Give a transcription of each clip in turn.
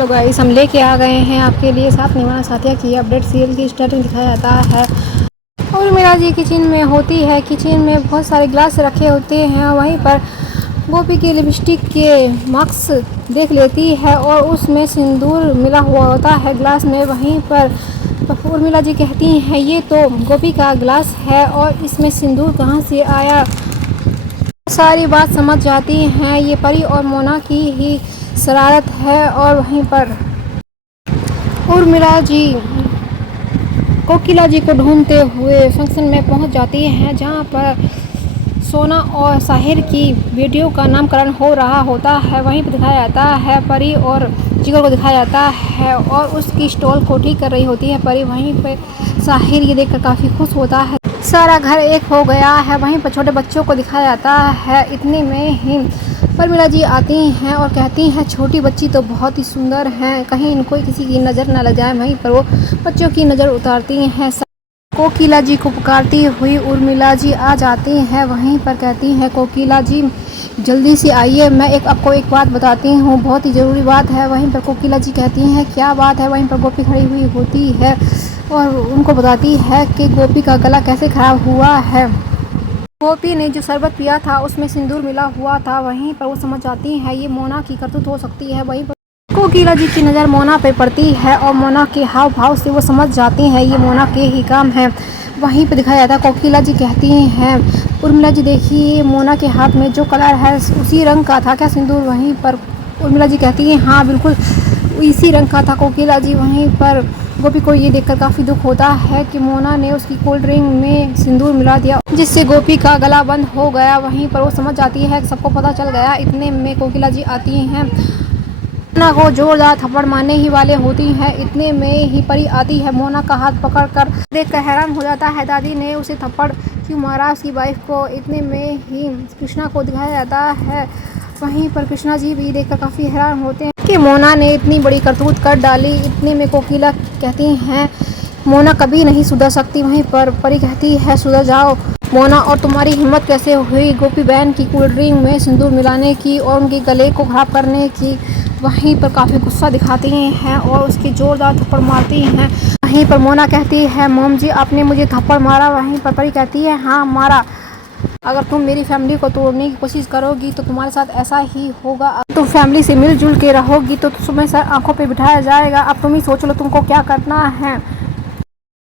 Hello guys, हम लेके आ गए हैं आपके लिए साथ निभाना साथिया की अपडेट। सीरियल की स्टार्टिंग दिखाया जाता है और मीरा जी किचन में होती है। किचन में बहुत सारे ग्लास रखे होते हैं। वहीं पर गोपी की लिपस्टिक के मार्क्स देख लेती है और उसमें सिंदूर मिला हुआ होता है ग्लास में। वहीं पर उर्मिला जी कहती हैं ये तो गोपी का ग्लास है और इसमें सिंदूर कहाँ से आया। सारी बात समझ जाती हैं ये परी और मोना की ही शरारत है। और वहीं पर उर्मिला जी कोकिला जी को ढूंढते हुए फंक्शन में पहुंच जाती हैं जहां पर सोना और साहिर की वीडियो का नामकरण हो रहा होता है। वहीं पर दिखाया जाता है परी और जिगर को दिखाया जाता है और उसकी स्टॉल को ठीक कर रही होती है परी। वहीं पर साहिर ये देखकर काफ़ी खुश होता है, सारा घर एक हो गया है। वहीं पर छोटे बच्चों को दिखाया जाता है। इतने में ही उर्मिला जी आती हैं और कहती हैं छोटी बच्ची तो बहुत ही सुंदर हैं, कहीं इनको किसी की नज़र न लग जाए। वहीं पर वो बच्चों की नज़र उतारती हैं। कोकिला जी को पुकारती हुई उर्मिला जी आ जाती हैं। वहीं पर कहती हैं कोकिला जी जल्दी से आइए, मैं आपको एक बात बताती हूँ, बहुत ही ज़रूरी बात है। वहीं पर कोकिला जी कहती हैं क्या बात है। वहीं पर गोपी खड़ी हुई होती है और उनको बताती है कि गोपी का गला कैसे ख़राब हुआ है। गोपी ने जो शरबत पिया था उसमें सिंदूर मिला हुआ था। वहीं पर वो समझ जाती है ये मोना की करतूत हो सकती है। वहीं पर कोकिला जी की नज़र मोना पे पड़ती है और मोना के हाव भाव से वो समझ जाती हैं ये मोना के ही काम है। वहीं पर दिखाया जाता है कोकिला जी कहती हैं उर्मिला जी देखिए मोना के हाथ में जो कलर है उसी रंग का था क्या सिंदूर। वहीं पर उर्मिला जी कहती हैं हाँ बिल्कुल इसी रंग का था कोकिला जी। वहीं पर गोपी को ये देखकर काफ़ी दुख होता है कि मोना ने उसकी कोल्ड ड्रिंक में सिंदूर मिला दिया जिससे गोपी का गला बंद हो गया। वहीं पर वो समझ जाती है सबको पता चल गया। इतने में कोकिला जी आती हैं, मोना को जोरदार थप्पड़ मारने ही वाले होती हैं। इतने में ही परी आती है, मोना का हाथ पकड़कर देखकर हैरान हो जाता है दादी ने उसे थप्पड़ क्यों मारा उसकी वाइफ को। इतने में ही कृष्णा को दिखाया जाता है। वहीं पर कृष्णा जी भी देखकर काफ़ी हैरान होते हैं कि मोना ने इतनी बड़ी करतूत कर डाली। इतने में कोकिला कहती हैं मोना कभी नहीं सुधर सकती। वहीं पर परी कहती है सुधर जाओ मोना, और तुम्हारी हिम्मत कैसे हुई गोपी बहन की कोल्ड ड्रिंक में सिंदूर मिलाने की और उनके गले को खराब करने की। वहीं पर काफ़ी गुस्सा दिखाती हैं और उसकी जोरदार थप्पड़ मारती हैं। वहीं पर मोना कहती है मोम जी आपने मुझे थप्पड़ मारा। वहीं पर परी कहती है हाँ मारा, अगर तुम मेरी फैमिली को तोड़ने की कोशिश करोगी तो तुम्हारे साथ ऐसा ही होगा। अगर तुम फैमिली से मिलजुल के रहोगी तो तुम्हें सर आंखों पे बिठाया जाएगा। अब तुम ही सोच लो तुमको क्या करना है।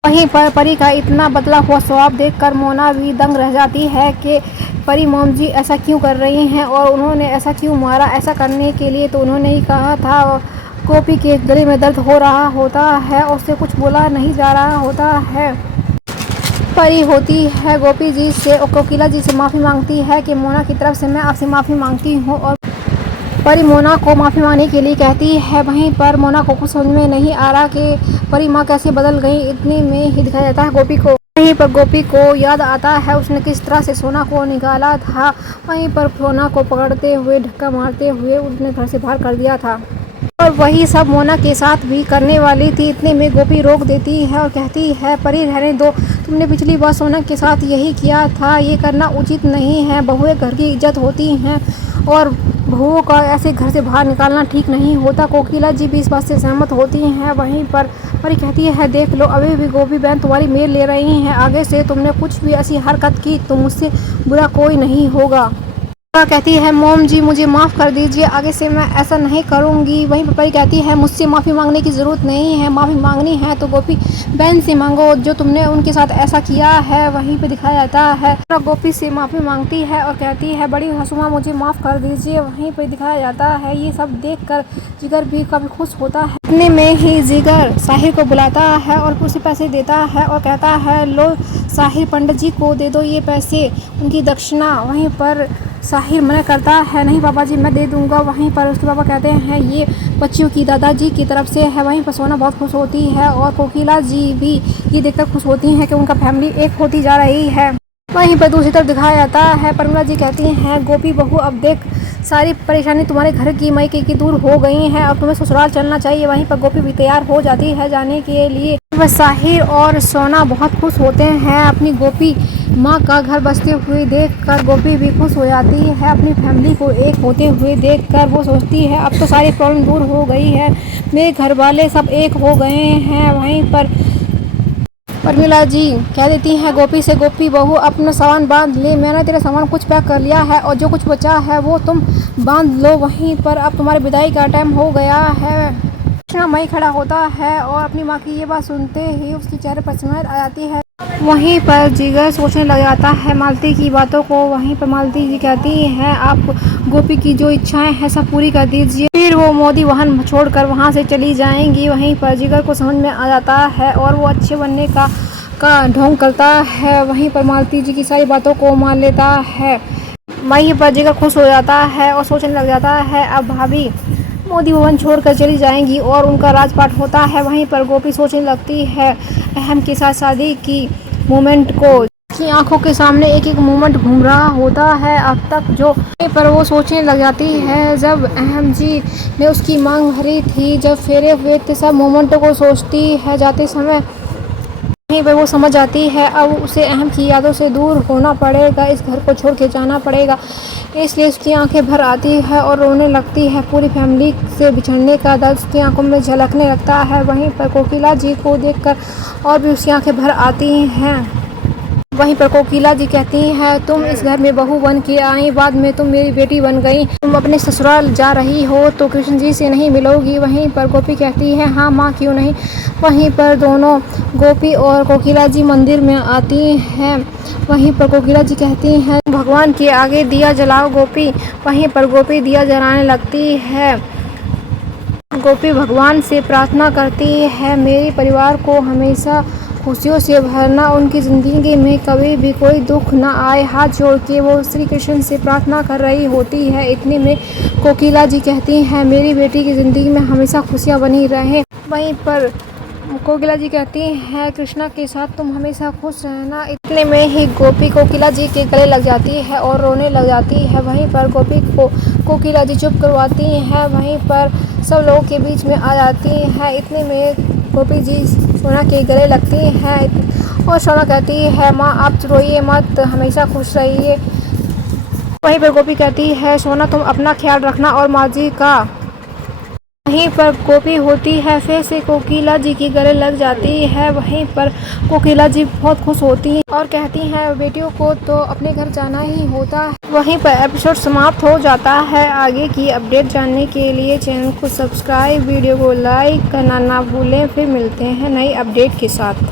वहीं पर परी का इतना बदला हुआ स्वभाव देखकर मोना भी दंग रह जाती है कि परी मोम जी ऐसा क्यों कर रही हैं और उन्होंने ऐसा क्यों मारा। ऐसा करने के लिए तो उन्होंने ही कहा था। गोपी के गले में दर्द हो रहा होता है और उससे कुछ बोला नहीं जा रहा होता है। परी होती है गोपी जी से और कोकिला जी से माफ़ी मांगती है कि मोना की तरफ से मैं आपसे माफ़ी मांगती हूँ। और परी मोना को माफ़ी मांगने के लिए कहती है। वहीं पर मोना को कुछ समझ में नहीं आ रहा कि परी माँ कैसे बदल गई। इतने में ही दिखाया जाता है गोपी को। वहीं पर गोपी को याद आता है उसने किस तरह से सोना को निकाला था। वहीं पर सोना को पकड़ते हुए धक्का मारते हुए उसने घर से बाहर कर दिया था और वही सब मोना के साथ भी करने वाली थी। इतने में गोपी रोक देती है और कहती है परी रहने दो, तुमने पिछली बार सोना के साथ यही किया था, ये करना उचित नहीं है। बहुएं घर की इज्जत होती हैं और बहुओं का ऐसे घर से बाहर निकालना ठीक नहीं होता। कोकिला जी भी इस बात से सहमत होती हैं। वहीं पर परी कहती है देख लो अभी भी गोपी बहन तुम्हारी मेल ले रही हैं, आगे से तुमने कुछ भी ऐसी हरकत की तो मुझसे बुरा कोई नहीं होगा। कहती है मोम जी मुझे माफ़ कर दीजिए, आगे से मैं ऐसा नहीं करूँगी। वहीं पर परी कहती है मुझसे माफ़ी मांगने की ज़रूरत नहीं है, माफ़ी मांगनी है तो गोपी बहन से मांगो जो तुमने उनके साथ ऐसा किया है। वहीं पे दिखाया जाता है गोपी से माफ़ी मांगती है और कहती है बड़ी हसूमा मुझे माफ़ कर दीजिए। वहीं पर दिखाया जाता है ये सब देख कर जिगर भी काफ़ी खुश होता है। इतने में ही जिगर साहिर को बुलाता है और उसे पैसे देता है और कहता है लो साहिर पंडित जी को दे दो ये पैसे उनकी दक्षिणा। वहीं पर साहिर मना करता है नहीं पापा जी मैं दे दूंगा। वहीं पर उसके पापा कहते हैं ये बच्चियों की दादाजी की तरफ से है। वहीं पर सोना बहुत खुश होती है और कोकिला जी भी ये देखकर खुश होती हैं कि उनका फैमिली एक होती जा रही है। वहीं पर दूसरी तरफ दिखाया जाता है उर्मिला जी कहती हैं गोपी बहू अब देख सारी परेशानी तुम्हारे घर की मायके की दूर हो गई हैं, अब तुम्हें ससुराल चलना चाहिए। वहीं पर गोपी भी तैयार हो जाती है जाने के लिए। वह साहिर और सोना बहुत खुश होते हैं अपनी गोपी माँ का घर बसते हुए देखकर। गोपी भी खुश हो जाती है अपनी फैमिली को एक होते हुए देखकर। वो सोचती है अब तो सारी प्रॉब्लम दूर हो गई है, मेरे घर वाले सब एक हो गए हैं। वहीं पर उर्मिला जी कह देती हैं गोपी से, गोपी बहू अपना सामान बांध ले, मैंने तेरा सामान कुछ पैक कर लिया है और जो कुछ बचा है वो तुम बांध लो। वहीं पर अब तुम्हारी विदाई का टाइम हो गया है। कृष्णा वहीं खड़ा होता है और अपनी माँ की ये बात सुनते ही उसके चेहरे पर स्माइल आ जाती है। वहीं पर जिगर सोचने लग जाता है मालती की बातों को। वहीं पर मालती जी कहती हैं आप गोपी की जो इच्छाएं हैं सब पूरी कर दीजिए। फिर वो मोदी वाहन छोड़कर वहां से चली जाएंगी। वहीं पर जिगर को समझ में आ जाता है और वो अच्छे बनने का ढोंग करता है। वहीं पर मालती जी की सारी बातों को मान लेता है। वहीं पर जिगर खुश हो जाता है और सोचने लग जाता है अब भाभी मोदी भवन छोड़कर चली जाएंगी और उनका राजपाट होता है। वहीं पर गोपी सोचने लगती है अहम के साथ शादी की मोमेंट को। उसकी आंखों के सामने एक एक मोमेंट घूम रहा होता है अब तक जो पर वो सोचने लग जाती है जब अहम जी ने उसकी मांग भरी थी, जब फेरे हुए थे, सब मोमेंटों को सोचती है जाते समय। वहीं पर वो समझ आती है अब उसे अहम की यादों से दूर होना पड़ेगा, इस घर को छोड़ के जाना पड़ेगा। इसलिए उसकी आंखें भर आती है और रोने लगती है। पूरी फैमिली से बिछड़ने का दर्द उसकी आंखों में झलकने लगता है। वहीं पर कोकिला जी को देखकर और भी उसकी आंखें भर आती हैं। वहीं पर कोकिला जी कहती हैं तुम इस घर में बहू बन के आई, बाद में तुम मेरी बेटी बन गई, तुम अपने ससुराल जा रही हो तो कृष्ण जी से नहीं मिलोगी। वहीं पर गोपी कहती है हाँ माँ क्यों नहीं। वहीं पर दोनों गोपी और कोकिला जी मंदिर में आती हैं। वहीं पर कोकिला जी कहती हैं भगवान के आगे दिया जलाओ गोपी। वहीं पर गोपी दिया जलाने लगती है। गोपी भगवान से प्रार्थना करती है मेरे परिवार को हमेशा खुशियों से भरना, उनकी ज़िंदगी में कभी भी कोई दुख ना आए। हाथ जोड़ के वो श्री कृष्ण से प्रार्थना कर रही होती है। इतने में कोकिला जी कहती हैं मेरी बेटी की ज़िंदगी में हमेशा खुशियाँ बनी रहें। वहीं पर कोकिला जी कहती हैं कृष्णा के साथ तुम हमेशा खुश रहना। इतने में ही गोपी कोकिला जी के गले लग जाती है और रोने लग जाती है। वहीं पर गोपी को कोकिला जी चुप करवाती हैं। वहीं पर सब लोगों के बीच में आ जाती हैं। इतने में गोपी जी सोना के गले लगती हैं और सोना कहती है माँ आप रोइए मत, हमेशा खुश रहिए। वहीं पर गोपी कहती है सोना तुम अपना ख्याल रखना और माँ जी का। वहीं पर गोपी होती है फिर से कोकिला जी की गले लग जाती है। वहीं पर कोकिला जी बहुत खुश होती हैं और कहती हैं बेटियों को तो अपने घर जाना ही होता है। वहीं पर एपिसोड समाप्त हो जाता है। आगे की अपडेट जानने के लिए चैनल को सब्सक्राइब, वीडियो को लाइक करना ना भूलें। फिर मिलते हैं नई अपडेट के साथ।